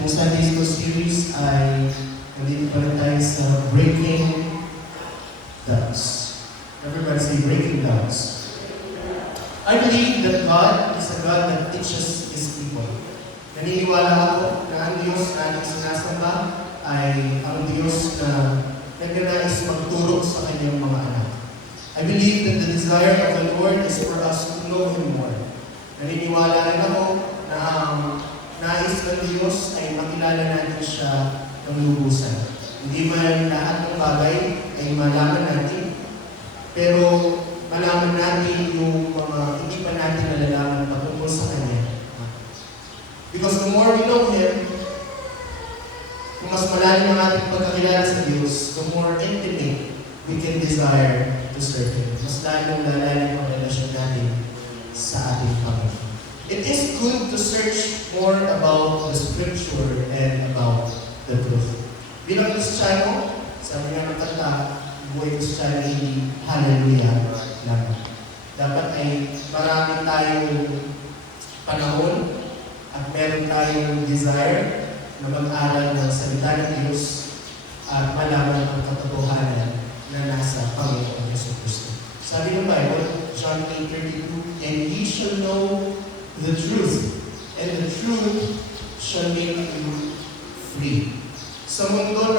ating Sunday School series ay nandito pa rin tayo sa Breaking Doubts. Everybody say Breaking Doubts. I believe that God is a God that teaches His people. Naniniwala ako na ang Diyos na ating sinasamba ay ang Diyos na nagnanais magturo sa kanyang mga anak. I believe that the desire of the Lord is for us to know Him more. Naniniwala rin ako na ang nais ng Diyos ay makilala natin siya ng lubusan. Hindi man lahat ng bagay ay malaman natin, pero malaman natin yung mga hindi pa natin nalalaman patungkol sa Kanya. Because the more we know Him, kung mas malalim ang ating pagkakilala sa Diyos, the more intimate we can desire to serve Him. Mas lalong lalalim ang relasyon natin sa ating Panginoon. It is good to search more about the Scripture and about the truth. Bilang Kristiyano, sabi nga ng kanta, buhay Kristiyano hindi hallelujah lang. Dapat ay marami tayong panahon at meron tayong desire na mag-aral ng salita ng Diyos at malaman ang katotohanan na nasa Panginoon Jesucristo. Sabi ng Bible, John 8:32, and ye shall know the truth, and the truth shall make you free. Sa mundo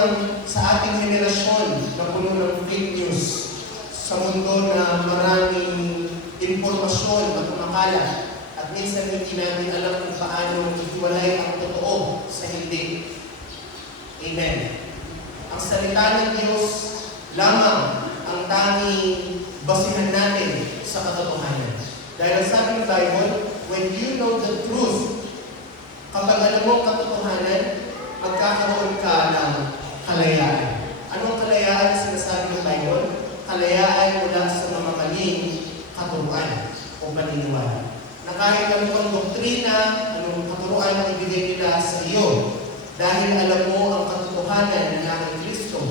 sa ating henerasyon na puno ng fake news, sa mundo na maraming impormasyon na kumakalat, at minsan hindi natin alam kung paano ihiwalay ang totoo sa hindi. Amen. Ang salita ng Diyos lamang ang tanging basihan natin sa katotohanan. Dahil sabi ng Bible, when you know the truth, kapag alam mo ang katotohanan, magkakaroon ka ng kalayaan. Anong kalayaan sinasabi ng Bible? Kalayaan mula sa mga maling katuruan o paniniwala. Na kahit anong doktrina, anong katuruan ang ibigay nila sa iyo, dahil alam mo ang katotohanan na ng Kristo,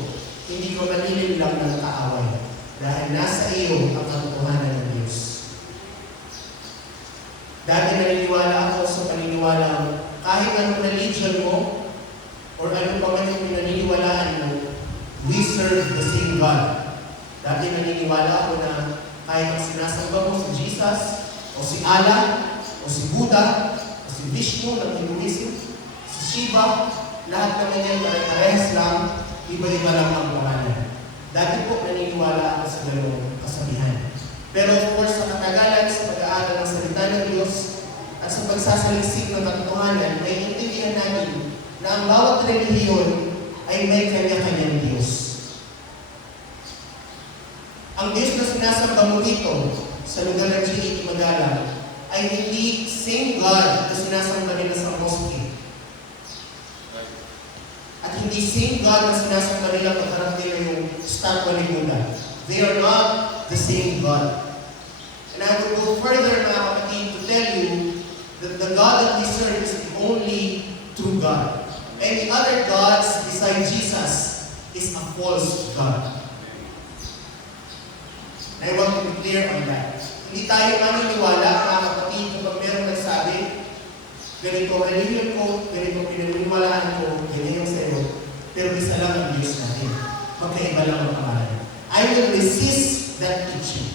hindi ka malilim lang ng kaaway. Dahil nasa iyo ang katotohanan ng Diyos. Dati naniniwala ako sa paniniwala mo, kahit anong religion mo, or ano pa man yung pinaniniwalaan mo, we serve the same God. Dati naniniwala ako na kahit ang sinasamba mo si Jesus, o si Allah, o si Buddha, o si Vishnu ng Hinduism, si Shiva, lahat naman yan pare-parehas lang, iba-iba lang ang pangalan. Dati po naniniwala ako sa dalawang kasabihan. Pero of course, sa katagalan, sa pag-aaral ng salita ng Diyos, at sa pagsasaliksik ng katotohanan, ay intindihan natin na ang bawat relihiyon ay may kanya-kanyang Diyos. Ang Diyos na sinasamba mo dito, sa lugar ng GET Magala, ay hindi same God na sinasamba nila sa mosque. At hindi same God na sinasamba nila pagharap nila yung statwa ni Buddha. They are not the same God. And I will go further, mga kapatid, to tell you that the God that we serve is the only true God. Any other gods besides Jesus is a false God. And I want to be clear on that. Hindi tayo maniniwala, mga kapatid, kapag meron nagsabi, ganito ang religion ko, ganito pinaniniwalaan ko, ganyan yung sa'yo, pero isa lang ang Diyos natin. Magkaiba lang ang pangalan. I will resist that teaching.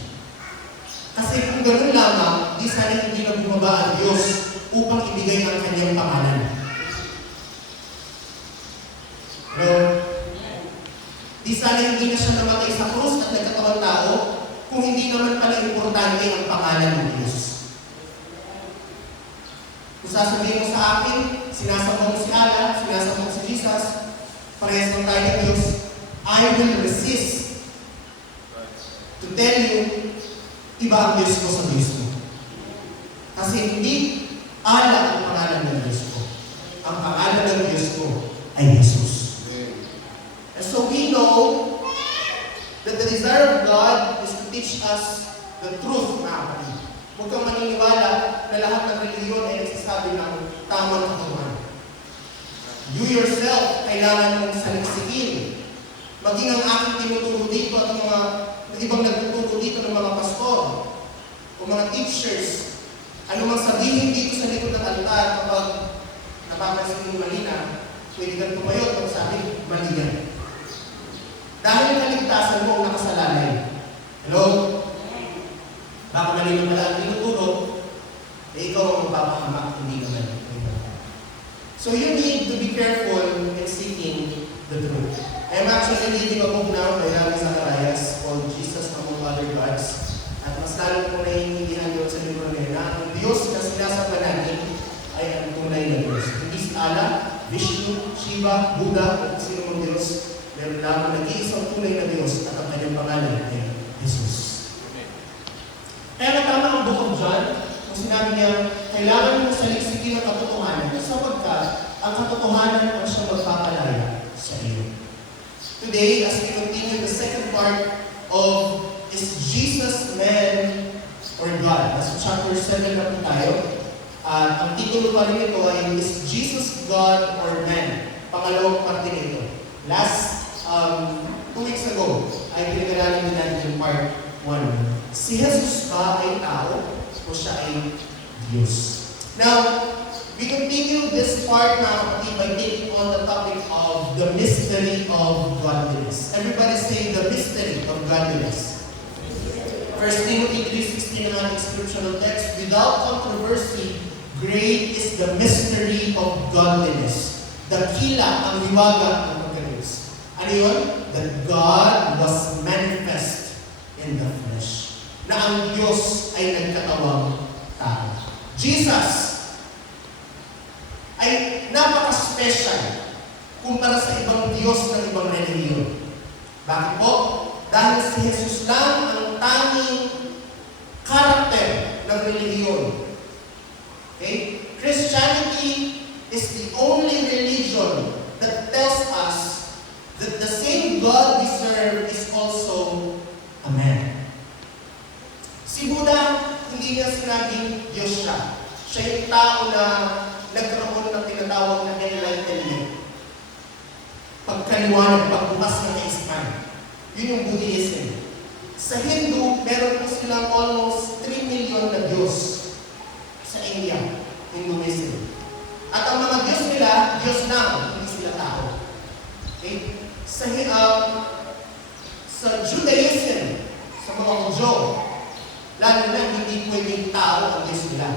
Kasi kung gano'n lamang, di sana hindi na bumaba ang Diyos upang ibigay ang kanyang pangalan. No? Di sana hindi na siya namatay sa krus at nagkatawang tao kung hindi naman pala importante ang pangalan ng Diyos. Kung sasabihin mo sa akin, sinasama mo si Allah, sinasama mo si Jesus, parehas lang tayo ng Diyos, I will resist to tell you, iba ang Diyos ko sa Diyos mo. Kasi hindi Allah ang pangalan ng Diyos ko. Ang pangalan ng Diyos ko ay Jesus. And so we know that the desire of God is to teach us the truth, mga kapatid. Huwag kang maniniwala na lahat ng reliyon ay nagsasabi ng tamang katuruan. You yourself, kailangan mong saliksikin. Maging ang aking tinuturo dito at mga ibang nagtuturo dito ng mga pastor o mga teachers, ano mang sabihin dito sa likod ng altar kapag napapansin mo mali na, pwede kang tumayo at magsabi, mali yan. Dahil kaligtasan mo ang nakasalalay. Hello? Baka mali na pala ang tinuturo, eh ikaw ang mapapahamak, hindi ka mali. So you need to be careful in seeking the truth. I'm actually reading a book now by Ravi Zacharias called Jesus Among Other Gods. At mas lalo kong naiintindihan doon sa libro nila, ang Diyos na sinasamba natin ay ang tunay na Diyos. Hindi si Allah, Vishnu, Shiva, Buddha, o sino mong Diyos. Meron lamang nag-iisang tunay na Diyos at ang kanyang pangalan ay Jesus. Kaya natama ang Book of John kung sinabi niya, kailangan mo saliksikin ang katotohanan sapagkat ang katotohanan ang siyang magpapalaya sa iyo. Today, as we continue the second part of Is Jesus Man or God? Nasa chapter 7 na po tayo. Ang titulo pa rin ito ay Is Jesus God or Man? Pangalawang parte nito. Last 2 weeks ago, ay pinag-aralan din natin yung part 1. Si Jesus ba ay tao o siya ay Diyos? Now, we continue this part now by taking on the topic of the mystery of godliness. Everybody say the mystery of godliness. 1 Timothy 3:16 ang ating scriptural text, without controversy, great is the mystery of godliness. Dakila ang liwaga ng pagkalis. Ano yun? That God was manifest in the flesh. Na ang Diyos ay nagkatawang tao. Jesus ay napaka-special kumpara sa ibang Diyos ng ibang relihiyon. Bakit po? Dahil si Jesus lang ang tanging karakter ng relihiyon. Okay? Christianity is the only religion that tells us that the same God we serve is also a man. Si Buddha, hindi niya sinabing Diyos siya. Siya yung tao na nagkaroon ng tinatawag na enlightenment. Pagkaliwanag, pagbukas ng kaisipan. Yun yung Buddhism. Sa Hindu, meron po silang almost 3 million na Diyos sa India, Hinduism. At ang mga Diyos nila, Diyos lang, hindi sila tao. Okay? Sa Judaism, sa mga Hudyo, lalo na hindi pwedeng tao ang Diyos nila.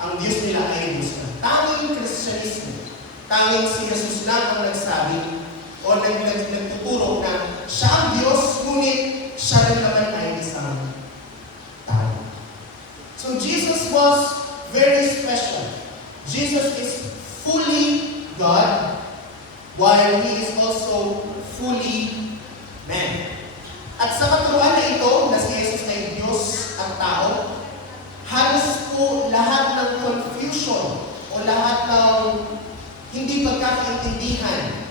Ang Diyos nila ay Diyos na. Tanging Kristyanismo, tanging si Jesus lang ang nagsabi o nagtuturo na siya ang Diyos, ngunit siya rin naman ay isang tao. So Jesus was very special. Jesus is fully God, while He is also fully man. At sa katuruan na ito, na si Jesus ay Diyos at tao, halos po lahat ng confusion o lahat ng hindi pagkakaintindihan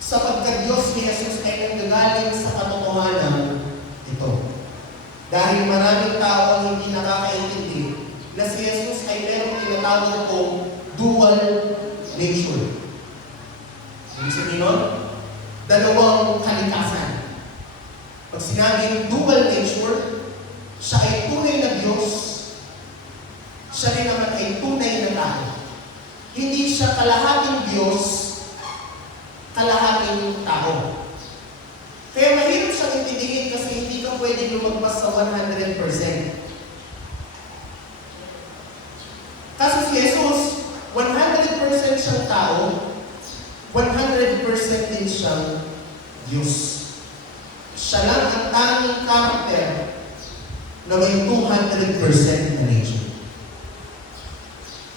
sa pagka-Diyos ni Jesus ay nanggagaling sa katotohanan ito. Dahil maraming tao ang hindi nakakaintindi na si Jesus ay merong tinatawag po dual nature. Ibig sabihin nun, dalawang kalikasan. Pag sinabing dual nature, siya ay tunay na Diyos, siya rin naman ay tunay na tao. Hindi siya kalahating Diyos, kalahating tao. Kaya mahirap siyang intindihin kasi hindi ka pwede lumagpas sa 100%. Kasi si Jesus, 100% siyang tao, 100% din siyang Diyos. Siya lang ang tanging karakter na may 200% na nature.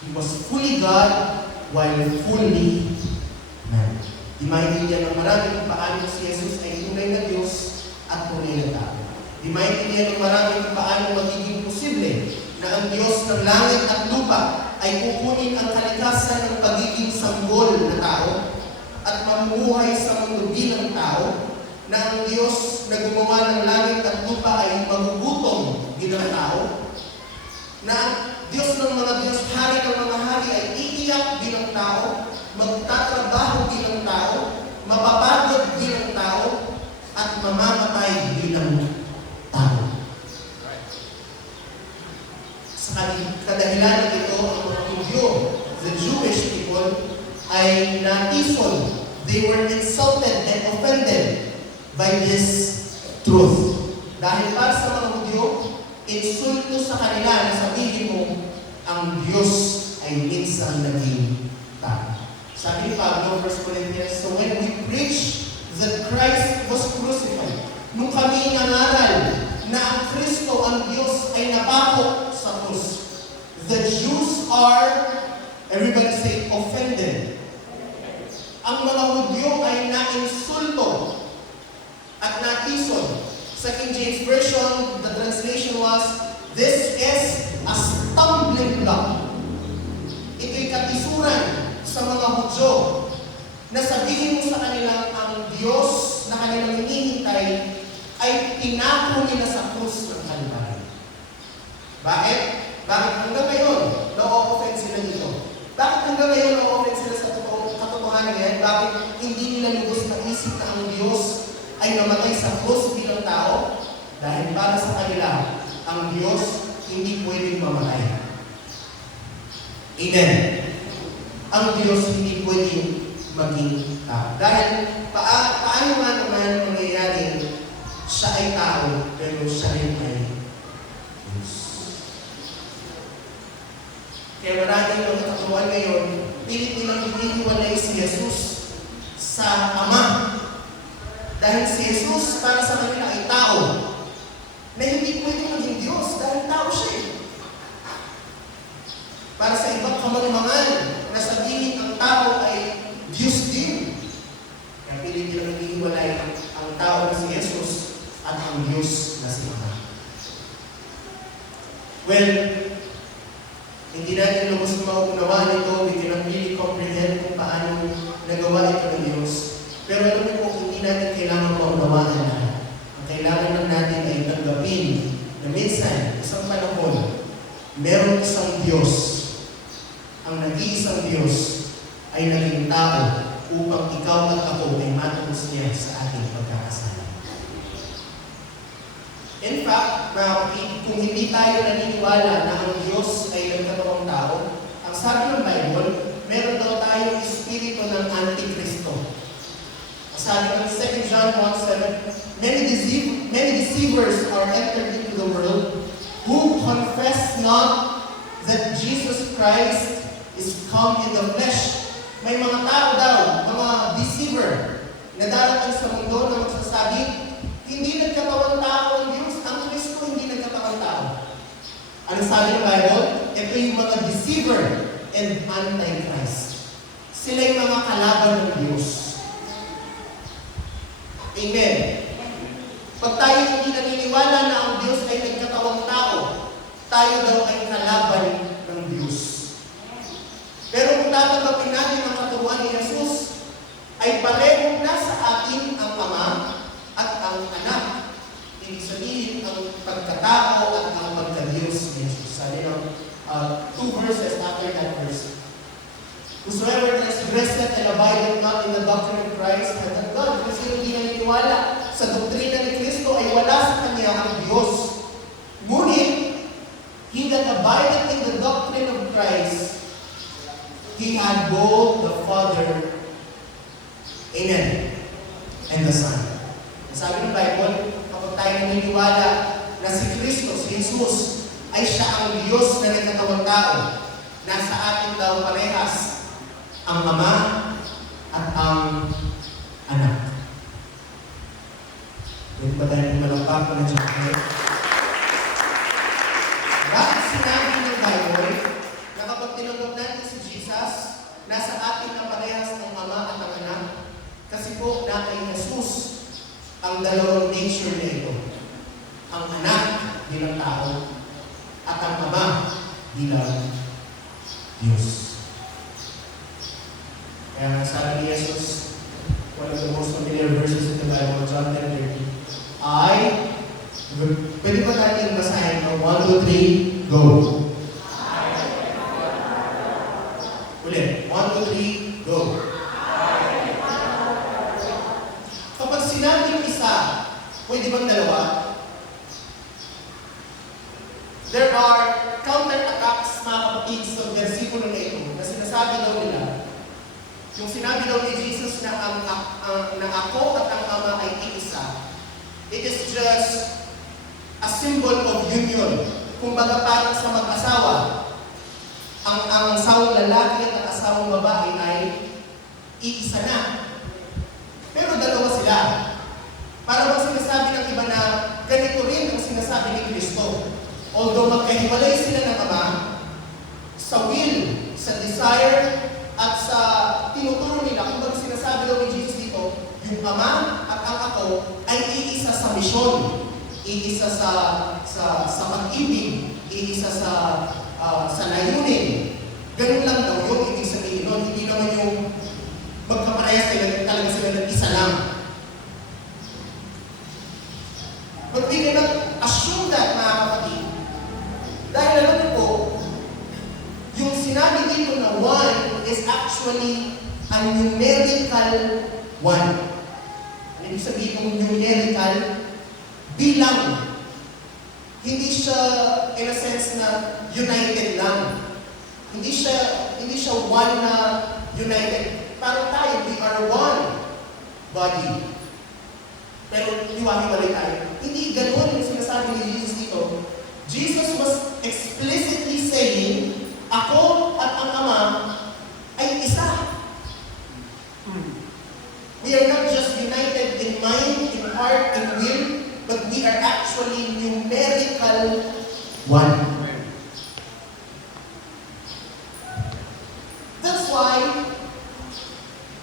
He was fully God while fully man. Di maintindihan ng marami kung paano si Jesus ay tunay na Diyos at tunay na tao. Di maintindihan ng marami kung paano magiging posible na ang Diyos ng langit at lupa ay kukunin ang kalikasan ng pagiging sanggol na tao at mamuhay sa mundo bilang tao, na ang Diyos na gumawa ng langit at lupa ay magugutom bilang tao, na ang Diyos ng mga Diyos, hari ng mga hari ay iiyak bilang tao, magtatrabaho bilang tao, mapapagod bilang tao, at mamamatay bilang tao. Sa kadahilan ito, ang mga Hudyo, the Jewish people, ay natison. They were insulted and offended by this truth. Dahil para sa mga Hudyo, insulto sa kanila na sabihin mo, ang Diyos ay minsan naging tao. Sabi ni Pablo, 1 Corinthians, so when we preach that Christ was crucified, nung kami nangaral na ang Kristo, ang Diyos, ay napako sa krus, the Jews are, everybody say, offended. Ang mga Hudyo ay na-insulto at natison. Sa King James Version, the translation was, this is a stumbling block. Ito'y katisuran sa mga Hudyo na sabihin mo sa kanila ang Diyos na kanilang hinihintay ay tinako nila sa krus ng Kalbaryo. Bakit? Bakit hanggang ngayon na-offend sila dito? Bakit hanggang ngayon na-offend sila sa katotohanan yan? Bakit hindi nila lubos na isip na ang Diyos ay namatay sa krus bilang tao? Dahil para sa kanila, ang Diyos hindi pwedeng mamatay. Amen. Ang Diyos hindi pwedeng maging tao. Dahil paano nga naman mangyayari siya ay tao, pero siya rin ay Diyos. Kaya maraming mga katuruan ngayon, pilit nilang hinihiwalay si Jesus sa Ama. Dahil si Jesus para sa kanila ay tao na hindi pwedeng maging Diyos dahil tao siya. Para sa ibang kamalimangan na sabihin ang tao ay Diyos din. Kaya pilit nilang hinihiwalay ang tao na si Jesus at ang Diyos na si Ama. Well, hindi natin lubos na mauunawaan ito. We cannot really comprehend kung paano nagawa ito ng Diyos. Pero alam mo po, hindi natin kailangan maunawaan lahat. Ang kailangan lang natin ay tanggapin na minsan, isang panahon, meron isang Diyos. Ang nag-iisang Diyos ay naging tao upang ikaw at ako ay matubos niya sa ating pagkakasala. In fact, mga kapatid, kung hindi tayo naniniwala na ang Diyos ay nagkatawang tao, ang sabi ng Bible, meron daw tayong espiritu ng Antikristo. Ang sabi ng 2 John 1:7, many deceivers are entered into the world who confess not that Jesus Christ is come in the flesh. May mga tao daw, mga deceiver, na darating sa mundo na magsasabi, hindi nagkatawang tao ang Diyos. Ang Kristo hindi nagkatawang tao. Ano sabi ng Bible? Ito yung mga deceiver and antichrist. Sila yung mga kalaban ng Diyos. Amen. Pag tayo hindi naniniwala na ang Diyos ay nagkatawang tao, tayo daw ay kalaban ng Diyos. Pero kung tatanggapin natin ang katuruan ni Jesus, ay pareho na sa atin ang Ama at ang Anak. Ibig sabihin, ang pagkatao at ang pagka-Diyos ni Jesus. Sabi ng 2 verses after that verse. Whosoever transgresseth and abideth not in the doctrine of Christ hath not God. Kasi hindi naniniwala sa doktrina ni Kristo ay wala sa Kanya ang Diyos. Ngunit, he that abideth in the doctrine of Christ, he had both the Father, Amen, and the Son. Sabi ng Bible, kapag tayo naniniwala na si Kristo, si Jesus, ay siya ang Diyos na nagkatawang tao, nasa atin daw parehas ang Ama at ang Anak. Pwede ba tayo malakpak na dyan? Bakit sinabi ng Bible na kapag tinanggap natin si Jesus, nasa atin na parehas ang Ama at ang Anak? Kasi po, na kay Jesus ang dalawang nature na ito. Ang Anak bilang tao at ang Ama bilang Diyos. Kaya sabi ni Jesus, one of the most familiar verses in the Bible, John 10:30, pwede ba natin basahin ng 1, 2, 3, go! Ulit, 1, 2, 3, go! Kapag sinabing isa, pwede bang dalawa? There are counter-attacks, mga kapatid, sa versikulo na ito, na sinasabi daw nila, Yung sinabi daw ni Jesus na na ako at ang Ama ay iisa, it is just a symbol of union. Kumbaga parang sa mag-asawa, ang asawang lalaki at ang asawang babae ay iisa na. Pero dalawa sila. Para bang sinasabi ng iba na ganito rin ang sinasabi ni Kristo. Although magkahiwalay sila ng Ama, sa will, sa desire, at sa tinuturo nila, kung baga sinasabi daw ni Jesus dito, yung Ama at ang Ako ay iisa sa misyon, iisa sa pag-ibig, iisa sa layunin. Ganun lang daw yung ibig sabihin nun. Hindi naman yung magkaparehas talaga sila ng isa lang. But we cannot assume that, mga kapatid. Dahil alam po, yung sinabi dito na one is actually a numerical one. Ano ibig sabihin ng numerical? Bilang. Hindi siya, in a sense na united lang. Hindi siya one na united. Parang tayo, we are one body. Pero hiwa-hiwalay tayo. Hindi ganun yung sinasabi ni Jesus dito. Jesus was explicitly saying, ako at ang Ama ay isa. We are not just united in mind, in heart, in will, but we are actually numerical one. That's why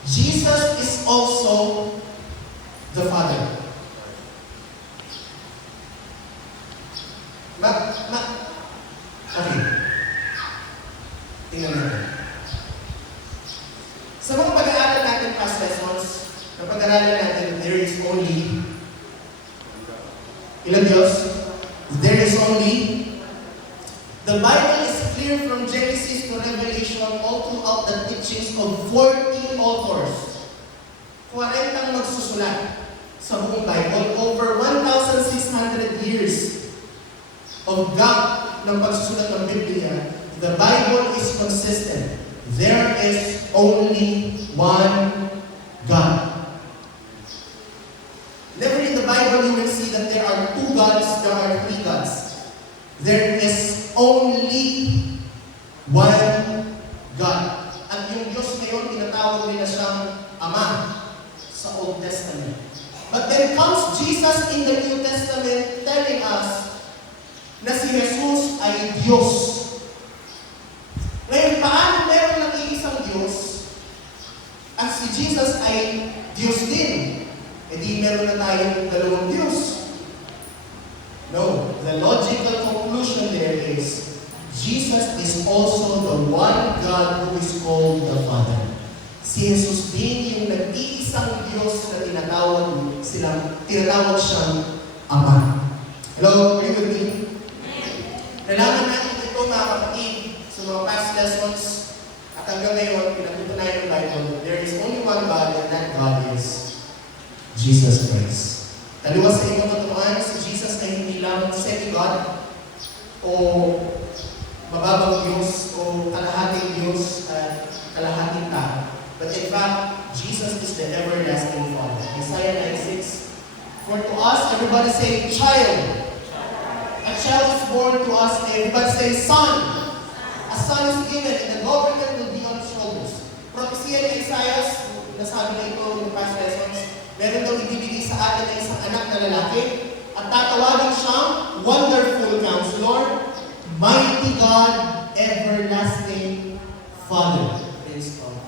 Jesus is also the Father. Okay. Tingnan natin. Sa mga pag-aaral natin past lessons, na pag-aaralan natin, there is only ilang Diyos? There is only the Bible is clear from Genesis to Revelation all throughout the teachings of 40 authors. 40 magsusulat sa buong Bible. Over 1,600 years of gap ng pagsusulat ng Biblia. The Bible is consistent. There is only one God. Never in the Bible you will see that there are two gods, there are three gods. There is only one God. At yung Diyos ngayon, tinatawag nila siyang Ama sa Old Testament. But then comes Jesus in the New Testament telling us na si Jesus ay Diyos. Ngayon, paano meron ng iisang Diyos at si Jesus ay Diyos din? E di meron na tayong dalawang Diyos. No. The logical conclusion there is Jesus is also the one God who is called the Father. Si Jesus din yung nag-iisang Diyos na tinatawag siyang Ama. Hello? Are you with me? Nalaman natin ito, mga kapatid, sa mga past lessons, at hanggang ngayon, pinatutunayan ng Bible, there is only one God, and that God is Jesus Christ. Taliwas sa ibang katuruan, si Jesus ay hindi lang semi-God, o mababang Diyos, o kalahating Diyos, at kalahating tao. But in fact, Jesus is the everlasting Father. Isaiah 9:6. For to us, everybody say, child. A child is born to us, everybody say, son. A son is given, and the government will be on his shoulders. Prophecy ni Isaiah, nasabi na ito yung past lessons, meron daw ibibigay sa atin na isang anak na lalaki, at tatawagin siyang Wonderful Counselor, Mighty God, Everlasting Father. Praise God.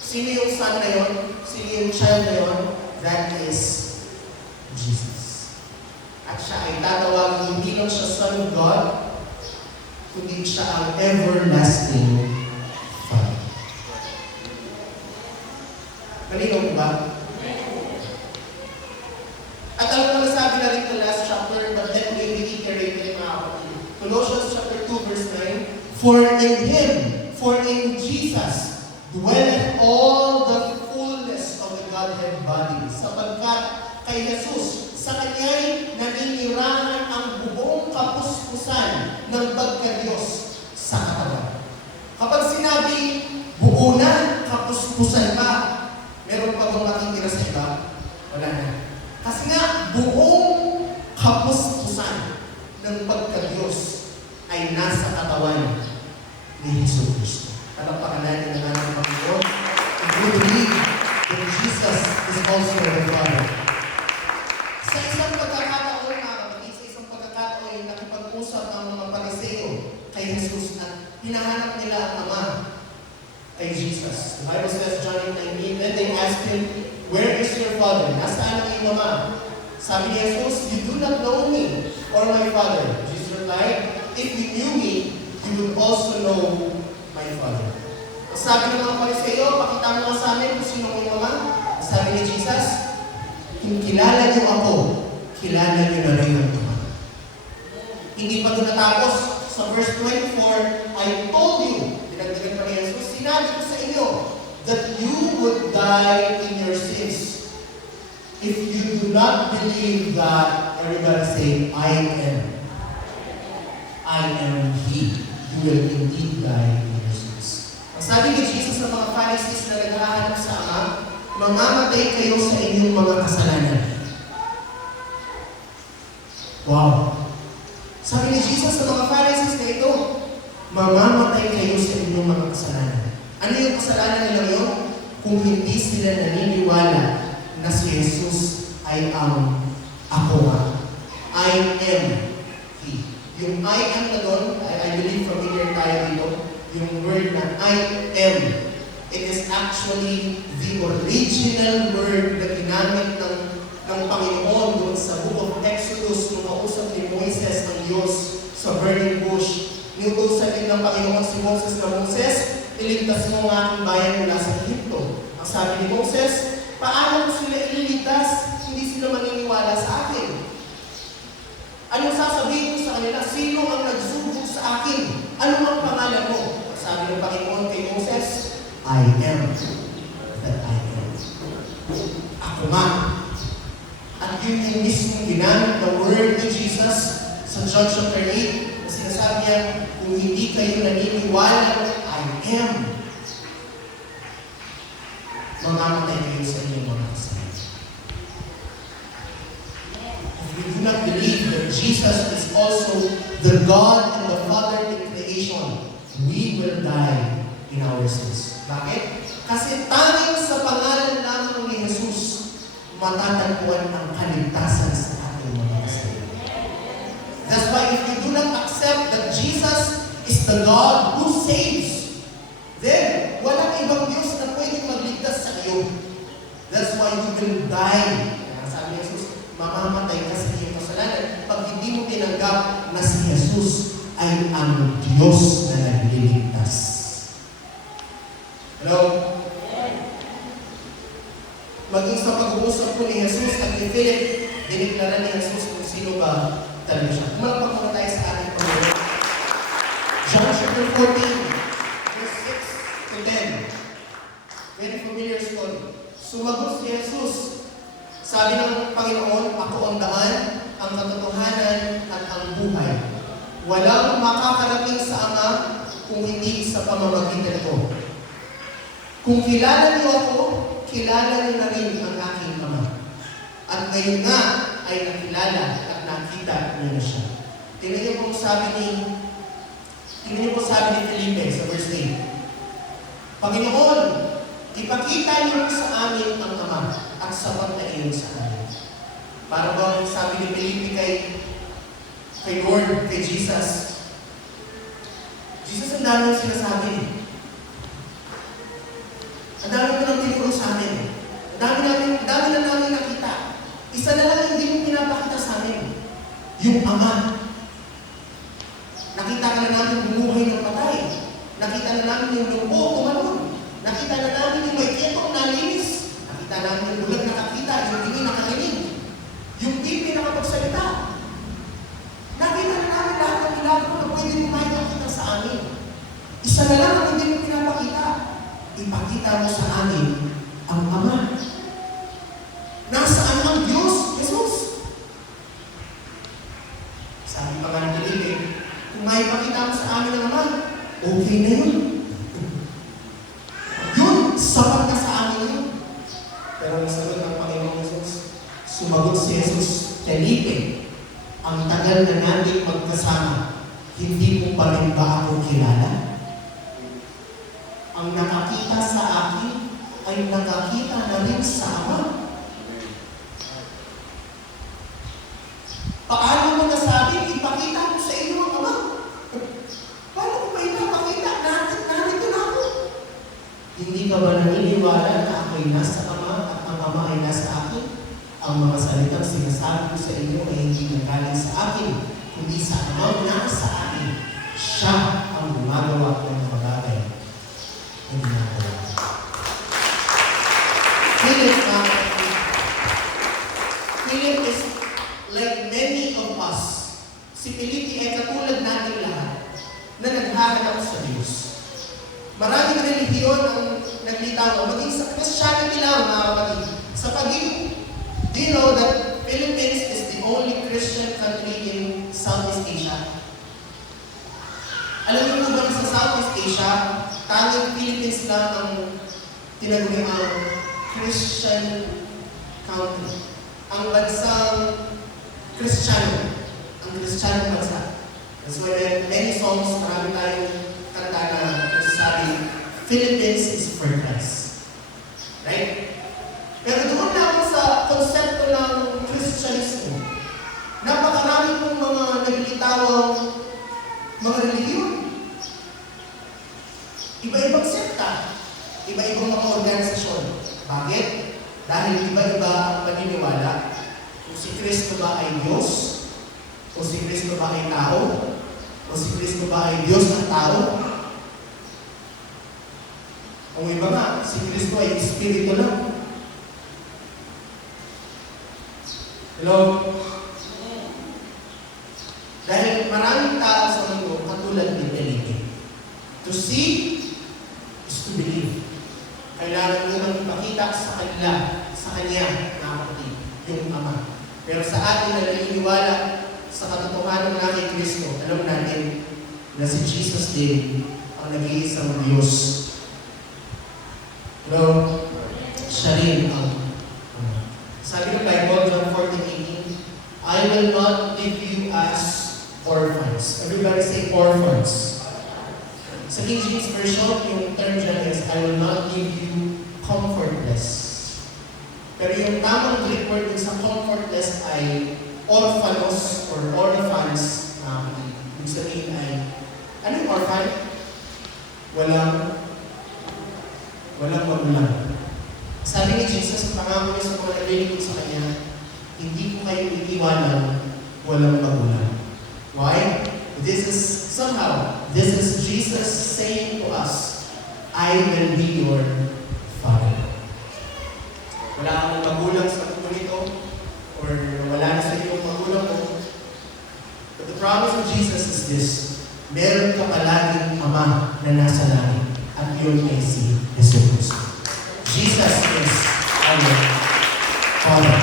Sino yung son na yun? Sino yung child na yun? That is Jesus. At siya ay tatawagin, hindi lang siya Son of God, kundi siya ang everlasting Father. Malinaw mo ba? At alam mo, nasabi na rin sa last chapter, but then we reiterate it, mga kapatid. Colossians chapter 2, verse 9, For in Jesus dwelleth all the fullness of the Godhead body. Sapagkat kay Jesus, sa Kanya'y naninirahan ang buong kapuspusan ng pagka-Diyos sa katawan. Kapag sinabi, buo na, kapus-pusan pa. Meron pa bang makikira sa iba? Wala na. Kasi nga, buong kapus-pusan ng pagka-Diyos ay nasa katawan ni Hesus Kristo. Palakpakan natin ang ating Panginoon. And we believe that Jesus is also the Father. Sa isang pagkakataon, sa isang pagkakataon ay nakipag-usap ang mga Pariseo kay Jesus at hinahanap nila ang Ama kay Jesus. The Bible says, John 19, then they asked him, "Where is your Father?" Nasaan ang iyong Ama? Sabi ni Jesus, "You do not know me or my Father." Jesus replied, "If you knew me, you would also know my Father." Sabi ng mga Pariseo, "Pakita mo nga sa amin kung sino ang iyong Ama." Sabi ni Jesus, "Kung kilala niyo ako, kilala niyo na rin ang Ama." Hindi pa doon natapos. Sa verse 24, "I told you," dinagdagan pa ni Jesus, "sinabi ko sa inyo, that you would die in your sins. If you do not believe that," everybody say, "I am He. You will indeed die in your sins." Ang sabi ni Jesus sa mga Pharisees na naghahanap sa Ama, mamamatay kayo sa inyong mga kasalanan. Wow! Sabi ni Jesus sa mga Pharisees na ito, mamamatay kayo sa inyong mga kasalanan. Ano yung kasalanan nila yun? Kung hindi sila naniniwala na si Jesus ay ang ako nga. I am He. Yung I am na doon, I believe familiar tayo dito, yung word na I am, it is actually the original word na ginamit ng Panginoon doon sa book of Exodus nung kausap ni Moises ang Diyos sa burning bush. Niutusan din ng Panginoon si Moses na, "Moses, iligtas mo ang aking bayan mula sa Egypto." Ang sabi ni Moses, "Paano ko sila ililigtas? Hindi sila maniniwala sa akin." Anong sasabihin ko sa kanila? Sino ang nagsubok sa akin? Ano ang pangalan mo? Ang sabi ng Panginoon kay Moses, "I am that I am." Ako nga. At yun yung mismong ginamit na word ni Jesus sa John chapter 8 na sinasabi niya, kung hindi kayo naniniwala, I am, mamamatay kayo sa inyong mga kasalanan. If we do not believe that Jesus is also the God and the Father in creation, we will die in our sins. Bakit? Kasi tanging sa pangalan lamang ni Jesus, matatagpuan ang kaligtasan sa ating mga kasalanan. That's why if you do not accept that Jesus is the God who saves, then walang ibang Diyos na pwedeng magligtas sa iyo. That's why you will die. Sabi ni Jesus, mamamatay ka sa iyong kasalanan pag hindi mo tinanggap na si Jesus ay ang Diyos na nagliligtas. Hello? Maging sa pag-uusap po ni Jesus at ni Philip, diniklara ni Jesus kung sino ba talaga siya. Kumalapag muna tayo sa ating Panginoon. John chapter 14, verse 6 to 10. Very familiar story. Sumagot si Jesus. Sabi ng Panginoon, "Ako ang daan, ang katotohanan, at ang buhay. Walang makakarating sa Ama kung hindi sa pamamagitan ko. Kung kilala niyo ako, kilala niyo na rin ang aking Ama. At ngayon nga ay nakilala at nakita niyo na siya." Tingnan niyo po sabi ni Felipe sa verse 8. "Panginoon, ipakita niyo sa amin ang Ama at sapat na iyon sa amin." Para bang sabi ni Felipe kay Lord, kay Jesus, "Jesus, ang dami yung sinasabi. Ang dami mo nang tinuro sa amin. Ang dami na namin nakita. Isa na lang hindi mo pinapakita sa amin. Yung Ama. Nakita ka na namin bumuhay ng patay. Nakita na namin yung lumpo tumalon. Nakita na namin yung may ketong nalinis. Nakita namin yung bulag nakakita, yung tingin nakarinig. Yung pipi nakapagsalita. Nakita na namin lahat ng milagro na pwede mo makikita sa amin. Isa na lang ang hindi mo pinapakita. Ipakita mo sa amin ang Ama. Nasaan ang Diyos? Jesus. Sabi pa nga ng Felipe, kung maipakita mo sa amin ang Ama, okay na yun. Yun, sapat na Pero ang sagot ng Panginoong Jesus, sumagot si Jesus, Felipe, ang tagal na natin magkasama, hindi mo pa rin ba ako kilala? Ang nakakita sa akin ay nakakita na rin sa Ama. Paano mo nasabi, ipakita ko sa inyo ang Ama? Paano ko ba ipapakita? Narito na ako. Hindi ka ba naniniwala na ako'y nasa Ama at ang Ama ay nasa akin? Ang mga salitang sinasabi ko sa inyo ay hindi nagaling sa akin, kundi sa Ama na sa akin. Siya ang gumagawa ng mga bagay na ginagawa. Philip is like many of us. Si Felipe ay katulad natin lahat na naghahanap sa Diyos. Maraming relihiyon ang naglitaw, maging sa Christianity lang, mga kapatid. Sa pag-ibig, do you know that Philippines is the only Christian country in Southeast Asia? Alam niyo po ba sa Southeast Asia, tanging Philippines lang ang tinaguri ang Christian country. Ang bansang Kristiyano. Ang Kristiyano bansa. That's why there are many songs, marami tayong kanta na nagsasabi, Philippines is for Christ. Right? Pero doon na ako sa konsepto ng Christianismo. Napakarami pong mga naglitawang mga religiyon. Iba-ibang sekta. Iba-ibang mga organisasyon. Bakit? Dahil iba-iba ang paniniwala. Kung si Kristo ba ay Diyos, o si Kristo ba ay tao, o si Kristo ba ay Diyos ng tao. Kung iba nga, si Kristo ay Espiritu lang. Hello? Dahil maraming tao sa mundo katulad ni Felipe. To see is to believe. Kailangan mo nang ipakita sa kanila, sa kanya, na kapatid, yung Ama. Pero sa atin na naniniwala sa katotohanan na kay Kristo, alam natin na si Jesus din ang nag-iisang Diyos. Pero siya rin ang sabi ng Bible, John 14:18, I will not leave you as orphans. Everybody say orphans. Sa King James Version, yung term dyan is, I will not leave you comfortless. Pero yung tamang Greek word sa comfortless ay orphanos or orphans. Ibig sabihin ay, ano yung orphan? Walang magulang. Sabi ni Jesus, pangako niya sa mga naglilingkod sa Kanya, hindi ko kayo iiwanan walang magulang. Why? This is Jesus saying to us, I will be your Father. Wala akong magulang sa mundo nito, or wala na sa iyo magulang mo. But the promise of Jesus is this, meron ka palaging Ama na nasa langit, at yun ay si Jesus. Jesus is our Father.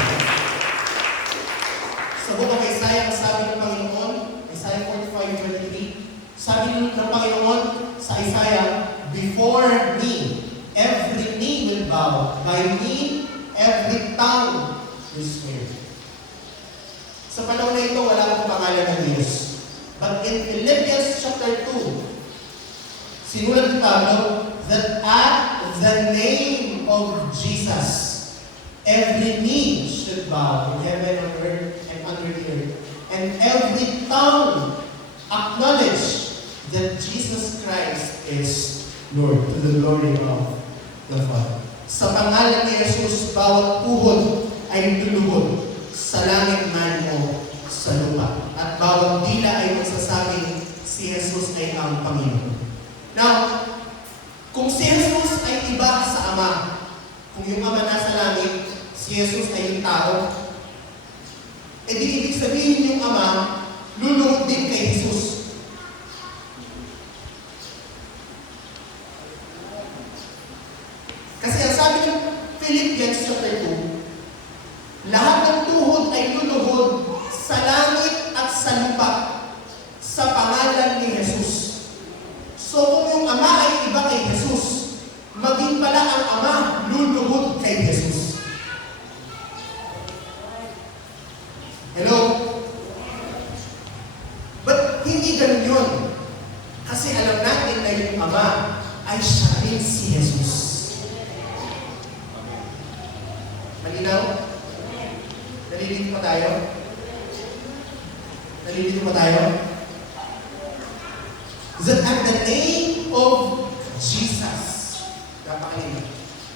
Sa book of Isaiah, sabi ng Panginoon, Isaiah 45:23, sabi ng Panginoon sa Isaiah, before me, every knee will bow. By me, every tongue will swear. Sa panahon na ito, wala akong pangalan ng Diyos. But in Philippians chapter 2, sinulat ni Pablo, that at the name of Jesus, every knee should bow in heaven, on earth, and under the earth. And every tongue acknowledge that Jesus Christ is Lord, to the glory of the Father. Sa pangalan ni Jesus, bawat tuhod ay luluhod sa langit man o sa lupa. At bawat dila ay magsasabing si Jesus ay ang Panginoon. Now, kung si Jesus ay iba sa Ama, kung yung Ama nasa langit, si Jesus ay yung tao, di ibig sabihin yung Ama, luluhod din kay Jesus. Kasi ang sabi ng Philippians chapter 2, lahat ng tuhod ay luluhod sa langit at sa lupa sa pangalan ni Jesus. So kung yung Ama ay iba kay Jesus, maging pala ang Ama luluhod kay Jesus. Malinaw? Nalilito pa tayo? Nalilito pa tayo? That at the name of Jesus, napakalimutan,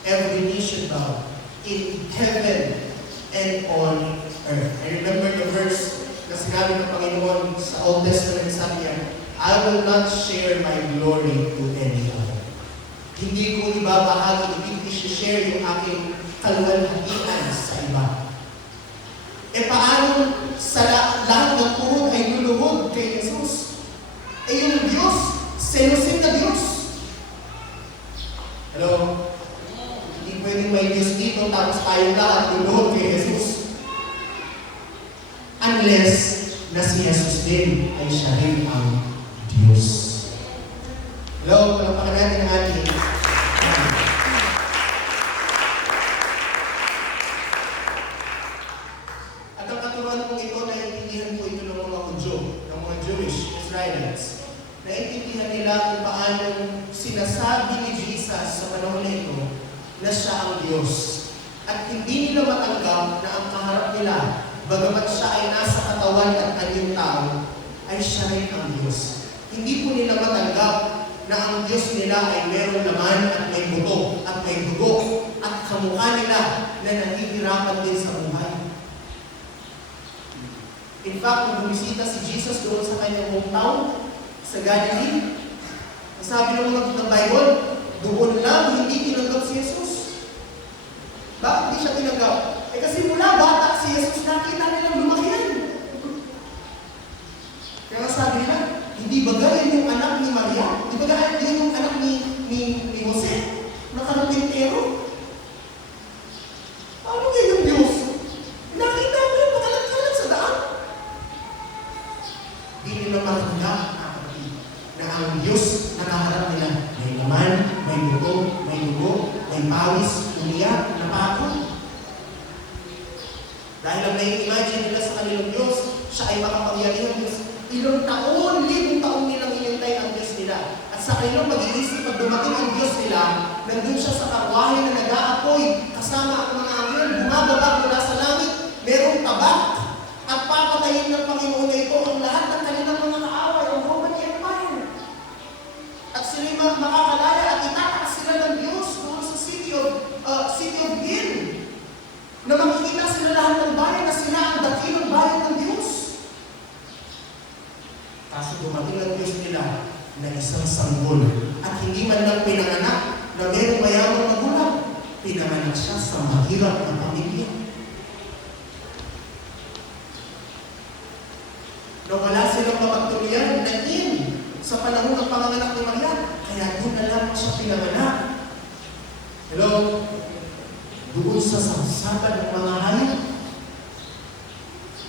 every knee should bow in heaven and on earth. I remember the verse na sinabi ng Panginoon sa Old Testament, sabi niya, I will not share my glory to any other. Hindi ko ibabahagi, hindi ko share yung aking kaluwalhatian sa iba. E paano sa lahat ng puhod ay luluhod kay Jesus? E yung Diyos, selusin na Diyos. Hello? Hindi pwedeng may Diyos dito tapos tayong lahat luluhod kay Jesus. Unless na si Jesus din ay siya rin ang Diyos. Hello? Palapakan natin ang ating Israelites. Naintindihan nila kung paano sinasabi ni Jesus sa panahon na ito na siya ang Diyos. At hindi nila matanggap na ang kaharap nila, bagamat siya ay nasa katawan at kanyang tao, ay siya rin ang Diyos. Hindi po nila matanggap na ang Diyos nila ay meron laman at may buto at may dugo at kamukha nila na nahihirapan din sa buhay. In fact, kung bumisita si Jesus doon sa kanyang hometown, sa Galilee, sabi ng Bible, doon lang hindi tinanggap si Jesus. Bakit hindi siya tinanggap? Eh kasi mula bata si Jesus, nakita nilang lumaki yan. Kaya sabi nila, hindi ba ganyan yung anak ni Maria? Hindi ba ganyan yung anak ni Jose? Nakarapintero? Ano nga yung Diyos? Nakita mo yung pakalat-kalat sa daan? Hindi nila matanggap na ang Diyos nakaharap nila. May laman, may buto, may dugo, may pawis, umiyak, napakot. Dahil ang nai-imagine nila sa kanilang Diyos, siya ay makapangyarihan Diyos. Ilang taon, libong taon nilang inintay ang Diyos nila. At sa kanilang mag-iisip, pag dumating ang Diyos nila, nandun siya sa karwahe na nag-aapoy, kasama ang mga anghel, bumababa mula sa langit, merong tabak, at papatayin ng Panginoon na ito ang lahat ng kanilang mga kaaway, ang Roman Empire. At sila'y makakalaya at itataas sila ng Diyos doon sa city of Gil, na makikita sila lahat ng bayan na sila ang dakilang bayan ng Diyos. Kaso dumating ang Diyos nila na isang sanggol at hindi man lang pinanganak na merong mayamang magulang, pinanganak siya sa mahirap na pamilya. Na wala silang mapagtuloyan na sa panahon ng panganganak ni Maria, kaya doon na lang siya pinanganak. Hello? Doon sa sangsaban ng mga hayop.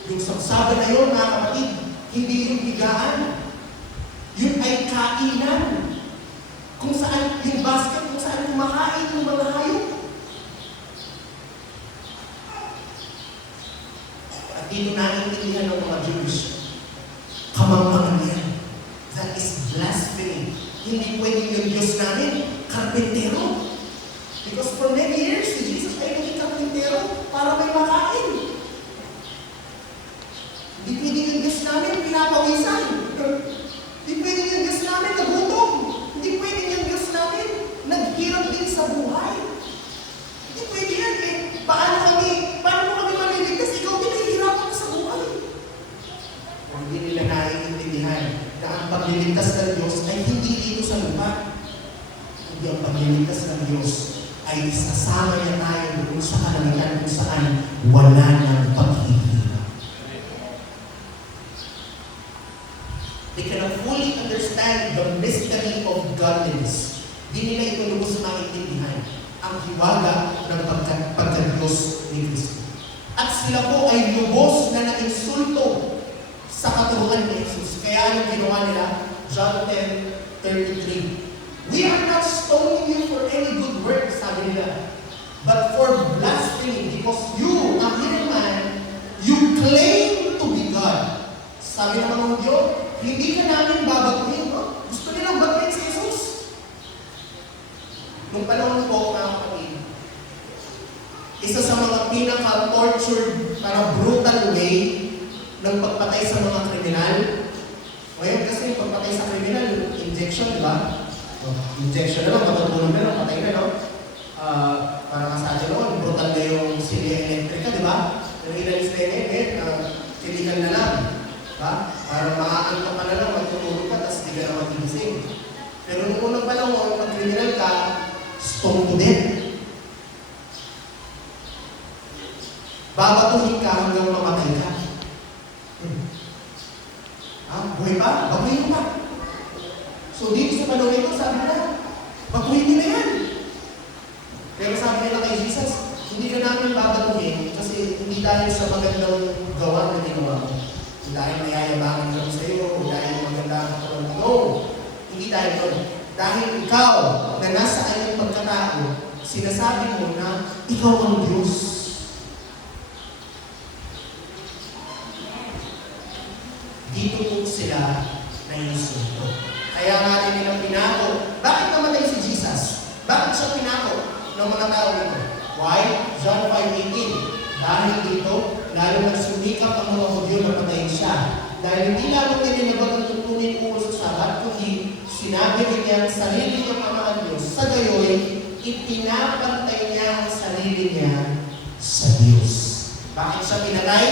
Yung sangsaban na yun, mga kapatid, hindi yung higaan. Yun ay kainan. Kung saan, yung basket, kung saan kumakain yung mga hayop. At dito naiintindihan ng mga Jewish. Kamangmangan yan. That is blasphemy. Hindi pwedeng yung Diyos namin, karpentero. Because for many years, si Jesus ay naging karpentero para may makain. Hindi pwedeng yung Diyos namin, pinapawisan. Hindi pwedeng yung Diyos namin, nagutom. Hindi pwedeng yung Diyos namin, naghirap din sa buhay. Hindi pwede yan eh. Paano mo kami maliligtas? Ikaw din nahihirapan sa buhay. Hindi nila naiintindihan na ang pagliligtas ng Diyos ay hindi dito sa lupa. Hindi ang pagliligtas ng Diyos ay isasama niya tayo doon sa kalamitan kung saan wala ng paghihirap. They cannot fully understand the mystery of godliness. Di nila ito lubos maintindihan ang hiwaga ng pagka-Diyos ni Kristo. At sila po ay lubos na na-insulto sa katuruan ni Jesus. Kaya anong ginawa nila? John 10:33. We are not stoning you for any good work, sabi nila, but for blasphemy, because you, ang hidden man, you claim to be God. Sabi ng mga Hudyo, hindi ka namin babaguhin. No? Gusto nilang baguhin si Jesus. Nung panahon po, mga kapatid, Isa sa mga pinaka-tortured, para brutal way ng pagpatay sa mga kriminal. Ngayon kasi yung pagpatay sa kriminal, injection, di ba? Injection na lang, matutulog na lang, patay na, no? Para masabi noon, brutal na yung silya elektrika, di ba? Yung inalis na yun, kiligan na lang. Diba? Para maaantok ka na lang, matutulog ka, tapos di ka na magigising. Pero nung unang panahon, pag kriminal ka, stone to death. Babatuhin ka hanggang mamatay ka. Buhay pa? Baguhin mo pa. So dito sa panahon ito, sabi na, baguhin nila yan. Pero sabi nila kay Jesus, hindi ka namin babatuhin kasi hindi dahil sa magandang gawa na ginawa mo. Hindi dahil mayayabangin kami sa iyo, hindi dahil maganda ang katulad mo. No! Hindi dahil doon. Dahil ikaw na nasa ayong pagkatao, sinasabi mo na ikaw ang Diyos. Dito po sila na insulto. Kaya nga din nilang pinako. Bakit namatay si Jesus? Bakit siya pinako ng mga tao dito? Why? John 5:18. Dahil dito, lalo nagsumikap ang mga Hudyo na patayin siya. Dahil hindi lamang nilinabag ang tuntunin ukol sa Sabat, kundi sinabi niya ang sarili niyang Ama ang Diyos. Sa gayoy, ipinapantay niya ang sarili niya sa Diyos. Bakit siya pinatay?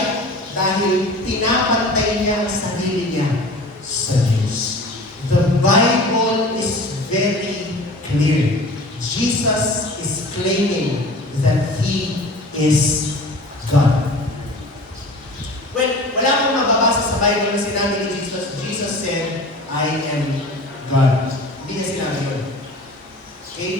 Dahil pinapantay niya ang sarili niya sa Diyos. The Bible is very clear. Jesus is claiming that He is God. Well, wala akong mababasa sa Bible na sinabi ni Jesus. Jesus said, I am God. Hindi niya sinabi yun. Okay?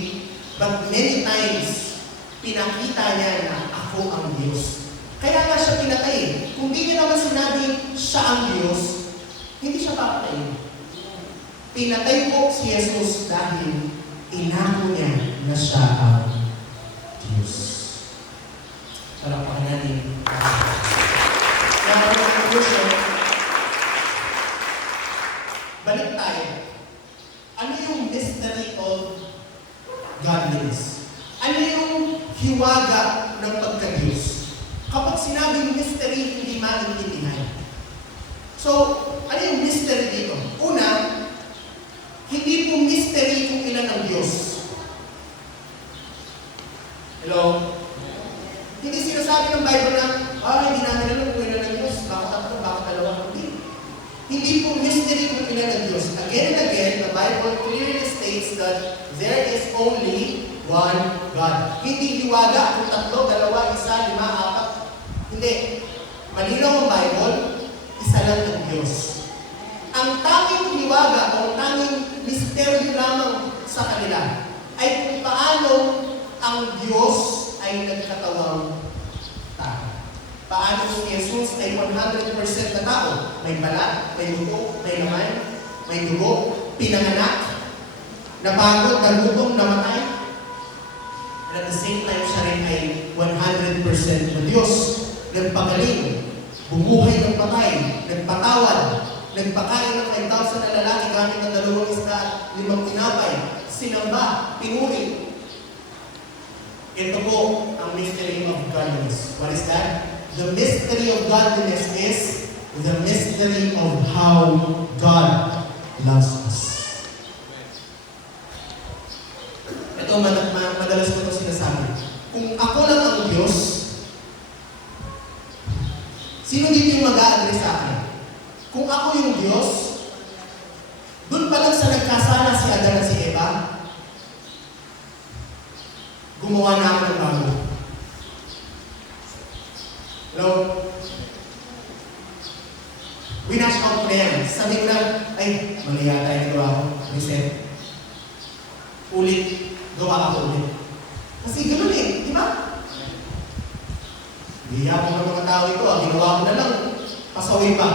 But many times, pinakita niya na ako ang Diyos. Kaya nga siya pinatay. Kung di niya naman sinabi siya ang Diyos, hindi siya papatay. Pinatay po si Jesus dahil inako niya na siya ang Diyos. Salamat natin. Kaya ang conclusion, balik tayo. Ano yung mystery of godliness? Ano yung hiwaga ng pagka-Diyos? Kapag sinabing mystery, hindi maintindihan. So, ano yung mystery dito? Una, hindi po mystery kung ilan ang Diyos. Hello? Hindi sinasabi ng Bible na, hindi namin alam kung ilan ang Diyos. Bakit tatlo, bakit dalawa? Hindi po mystery kung ilan ang Diyos. Again and again, the Bible clearly states that there is only one God. Hindi hiwaga kung tatlo, dalawa, isa, lima, apat. Hindi. Malinaw ang Bible, isa lang ang Diyos. Ang tanging hiwaga o tanging misteryo lamang sa kanila ay kung paano ang Diyos ay nagkatawang tao. Paano si Jesus ay 100% na tao. May balat, may dugo, may laman, may dugo, pinanganak, napagod, nagutom, namatay. And at the same time, siya rin ay 100% na Diyos. Nagpagaling, bumuhay ng patay, nagpatawad, nagpakain ng 5,000 na lalaki gamit ng 2 isda at 5 tinapay, sinamba, pinuri. Ito po ang mystery of godliness. What is that? The mystery of godliness is the mystery of how God loves us. Ito, madalas ko ito sinasabi. Kung ako lang ang Diyos, sino dito yung mag-a-agree sa akin? Kung ako yung Diyos, dun pa lang sa nagkasala si Adan at si Eva, gumawa na ako ng bago. Hello? Winash out ko na yan. Sabi ko na, ay, mali yata yung gawa ko. Reset. Ulit. Gawa ako ulit. Kasi gano'n di ba? Hiya ko ng mga tao ito, ginawa ko na lang, pasawin pa.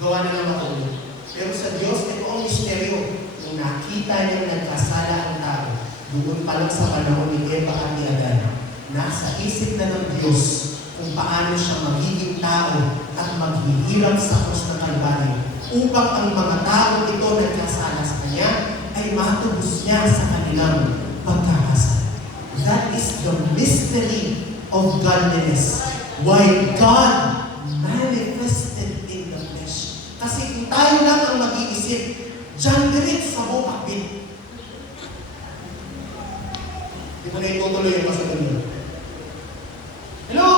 Gawa na lang ako. Pero sa Diyos, ito ang misteryo. Kung nakita niya nagkasala ang tao, doon pa lang sa panahon ni Eva at ni Adan, nasa isip na ng Diyos kung paano siya magiging tao at maghihirap sa krus ng Kalbaryo upang ang mga tao ito nagkasala sa Kanya ay matubos niya sa kanilang pagkakasala. That is the mystery of godliness. Why God manifested in the flesh. Kasi kung tayo lang ang mag-iisip, dyan dirit sa buong akbit. Hindi ko na itutuloy yung masagot niyo. Hello?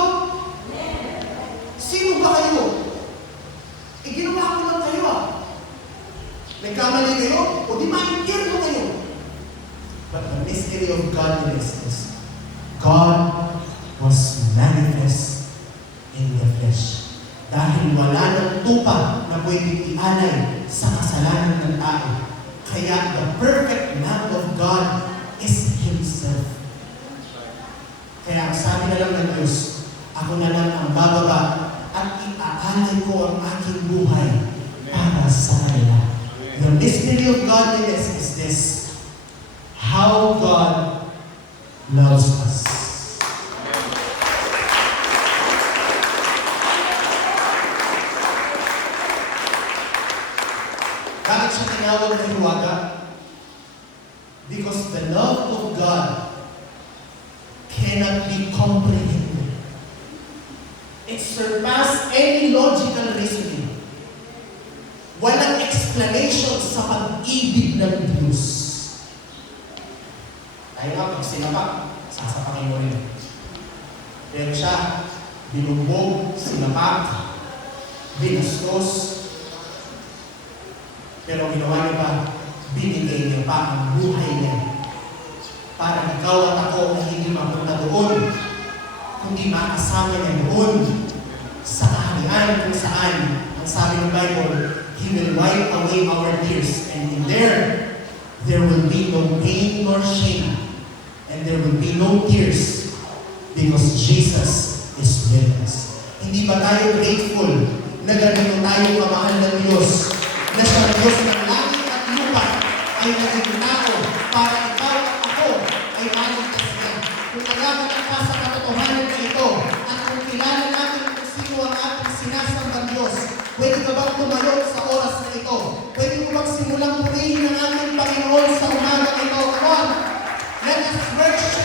Sino ba kayo? Ginawa ko lang kayo Nagkamali kayo? O di ma-impierno kayo? But the mystery of godliness is God was manifest in the flesh. Dahil wala ng tupa na pwedeng ialay sa kasalanan ng tao. Kaya the perfect Lamb of God is Himself. Kaya sabi na lang ng Diyos, ako na lang ang bababa at iaalay ko ang aking buhay para sa kanila. The mystery of godliness is this: how God loves us. Bakit siya tinawag na hiwaga? Because the love of God cannot be comprehended. It surpasses any logical reasoning. Walang explanation sa pag-ibig ng Diyos. Tayo nga, pag sinapak, sasapakin mo rin. Pero siya, binugbog, sinapak, binastos, pero ginawa niya pa, binigay niya pa ang buhay niya. Para ikaw at ako na hindi mapunta doon, kundi makasama niya doon sa kaharian kung saan, ang sabi ng Bible, He will wipe away our tears, and in there will be no pain nor shame, and there will be no tears, because Jesus is with us. Hindi ba tayo grateful na ganito tayo kamahal ng Diyos, na sa Diyos ng langit at lupa ay naging tao para ikaw at ako ay maligtas niya. Kung nalaman ang pa sa katotohanan na ito at kung kilala natin kung sino ang ating sinasambang Diyos, pwede ka bang tumayo sa oras na ito? Pwede mo bang simulang purihin ang ating Panginoon sa umaga ito? Come on! Let us worship